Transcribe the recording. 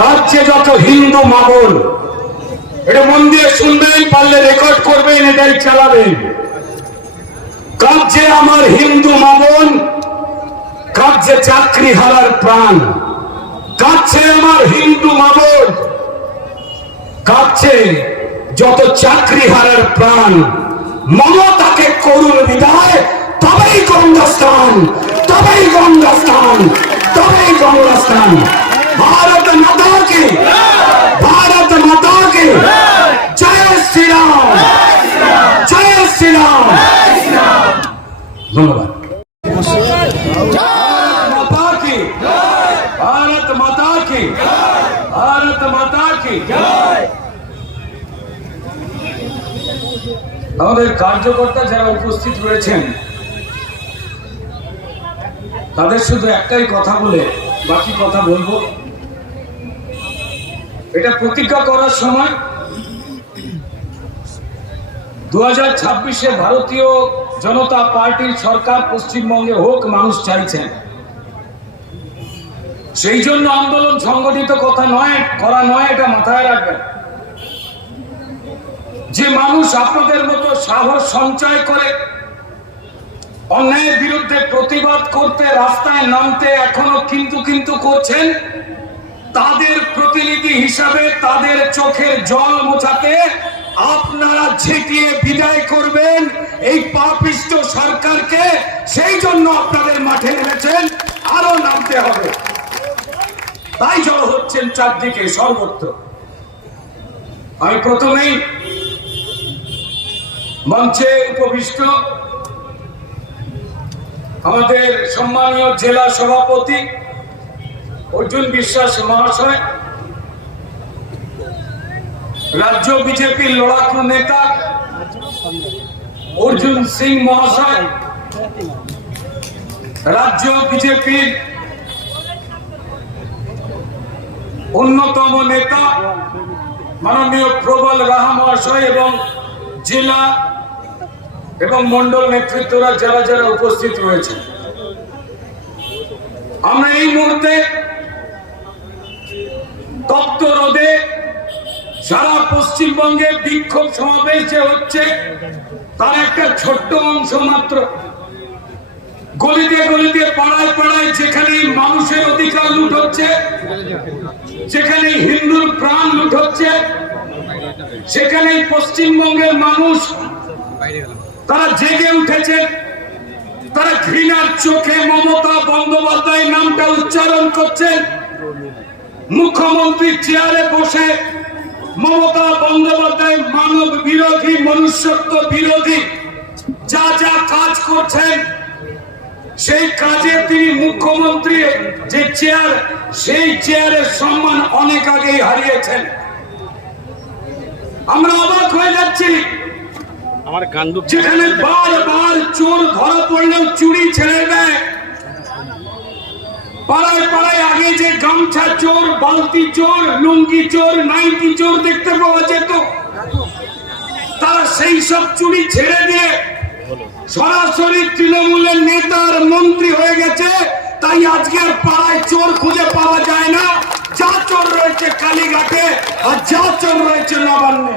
কাঁদছে যত হিন্দু মা বোন, এটা মন দিয়ে শুনবেন, পারলে রেকর্ড করবেন, এটাই চালাবেন। কাঁদছে আমার হিন্দু মা বোন, কাঁদছে চাকরি হারার প্রাণ, কাঁদছে আমার হিন্দু মা বোন, কাঁদছে যত চাকরি হারার প্রাণ। মমতাকে করুণ বিদায়, তবেই গঙ্গাস্থান, তবেই গঙ্গাস্থান, তবেই গঙ্গাস্থান। ভারত মাতা কি, ভারত মাতা কি জয় শ্রীরাম, জয় শ্রীরাম। ধন্যবাদ। মাতা কি, ভারত মাতা কি, ভারত মাতা কি। আমাদের কার্যকর্তা যারা উপস্থিত রয়েছেন তাদের শুধু একটাই কথা বলে বাকি কথা বলবো। এটা প্রতিজ্ঞা করার সময় 2026-এ ভারতীয় জনতা পার্টির সরকার পশ্চিমবঙ্গে হোক, মানুষ চাইছেন। সেই জন্য আন্দোলন সংগঠিত কথা নয়, করা নয়, এটা মাথায় রাখবেন। যে মানুষ আপনাদের মতো সাহস সঞ্চয় করে অন্যায়ের বিরুদ্ধে প্রতিবাদ করতে, রাস্তায় নামতে এখনো কিন্তু করছেন, তাদের প্রতিনিধি হিসাবে তাদের চোখের জল মোছাতে আপনারা ঝেঁটিয়ে বিদায় করবেন এই পাপিষ্ট সরকারকে। সেই জন্য আপনাদের মাঠে নেমেছেন, আরো নামতে হবে। তাই জড়ো হচ্ছেন চারদিকে, সর্বত্র। আমি প্রথমেই মঞ্চে উপবিষ্ট আমাদের সম্মানীয় জেলা সভাপতি অর্জুন বিশ্বাস মহাশয়, রাজ্য বিজেপির লড়াকু নেতা অর্জুন সিং মহাশয়, রাজ্য বিজেপির অন্যতম নেতা মাননীয় প্রবল রাহা মহাশয় এবং জেলা এবং মন্ডল নেতৃত্বরা যারা যারা উপস্থিত রয়েছে, আমরা এই মুহূর্তে তপ্ত রোদে সারা পশ্চিমবঙ্গে বিক্ষোভ সমাবেশ যে হচ্ছে তার একটা ছোট্ট অংশ মাত্র। গলিতে গলিতে, পাড়ায় পাড়ায় যেখানে মানুষের অধিকার লুট হচ্ছে, যেখানে হিন্দুর প্রাণ লুট হচ্ছে, সেখানে পশ্চিমবঙ্গের মানুষ তারা জেগে উঠেছে। তারা ঘৃণার চোখে মমতা বন্দ্যোপাধ্যায় নামটা উচ্চারণ করছেন। মুখ্যমন্ত্রী চেয়ারে বসে মমতা বন্দ্যোপাধ্যায় মানব বিরোধী, মনুষ্যত্ব বিরোধী যা যা কাজ করছেন, সেই কাজে তিনি মুখ্যমন্ত্রী যে চেয়ার, সেই চেয়ারের সম্মান অনেক আগেই হারিয়েছেন। আমরা অবাক হয়ে যাচ্ছি, যেখানে বারবার চোর ধরা পড়লেও চুরি ছেড়ে দেয়। পাড়ায় পাড়ায় আগে যে গামছা চোর, বালতি চোর, লুঙ্গি চোর, নাইটি চোর দেখতে পাওয়া যেত, তারা সেই সব চুরি ছেড়ে দিয়ে সরাসরি তৃণমূলের নেতার মন্ত্রী হয়ে গেছে। তাই আজকে আর পাড়ায় চোর খুঁজে পাওয়া যায় না। যা চোর রয়েছে কালীঘাটে, আর যা চোর রয়েছে নবান্নে।